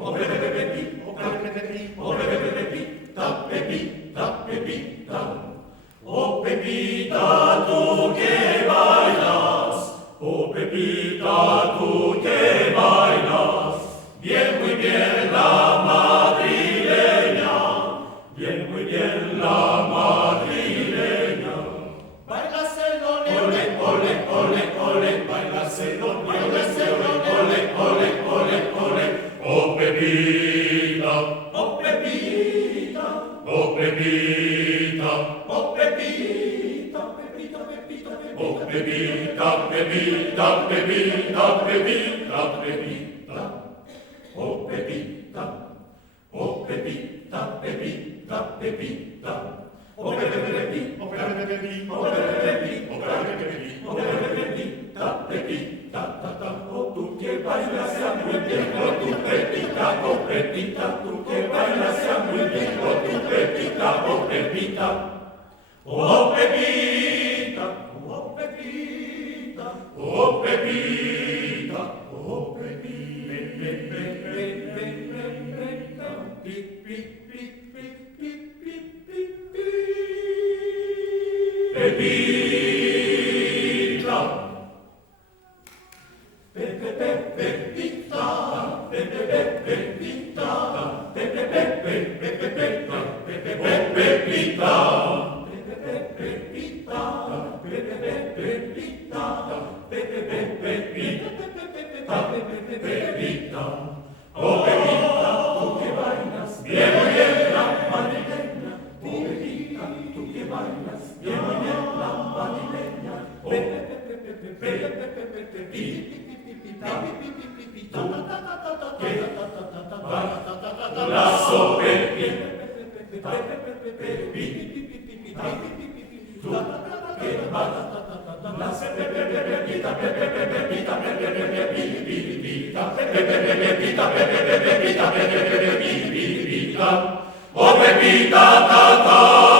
oh Pepita, oh Pepita, oh Pepita, Pepita, Pepita. Oh Pepita, tú que bailas, oh Pepita, tú que bailas, bien, muy bien la madrileña, bien, muy bien la madrileña. Bailas el ole, ole, ole, ole, bailas el ole, ole, ole, ole, ole, oh Pepita, oh Pepita, oh Pepita. Oh Pepita, Pepita, Pepita, Pepita, oh Pepita, Pepita, Pepita, Pepita, Pepita, oh Pepita, oh Pepita, Pepita, Pepita, oh Pepita, oh Pepita, oh Pepita, oh Pepita, Pepita, oh tú que bailas ya muy bien, oh tu Pepita, oh Pepita, tú que bailas ya muy bien, oh tu Pepita, oh Pepita. Oh Pepita, oh Pepita, oh Pepita, oh oh Pepita, tú que bailas, bien muy bien la madrileña, oh Pepita, tú que bailas, bien muy bien la madrileña, oh la sopepita, oh Pepita, ta ta.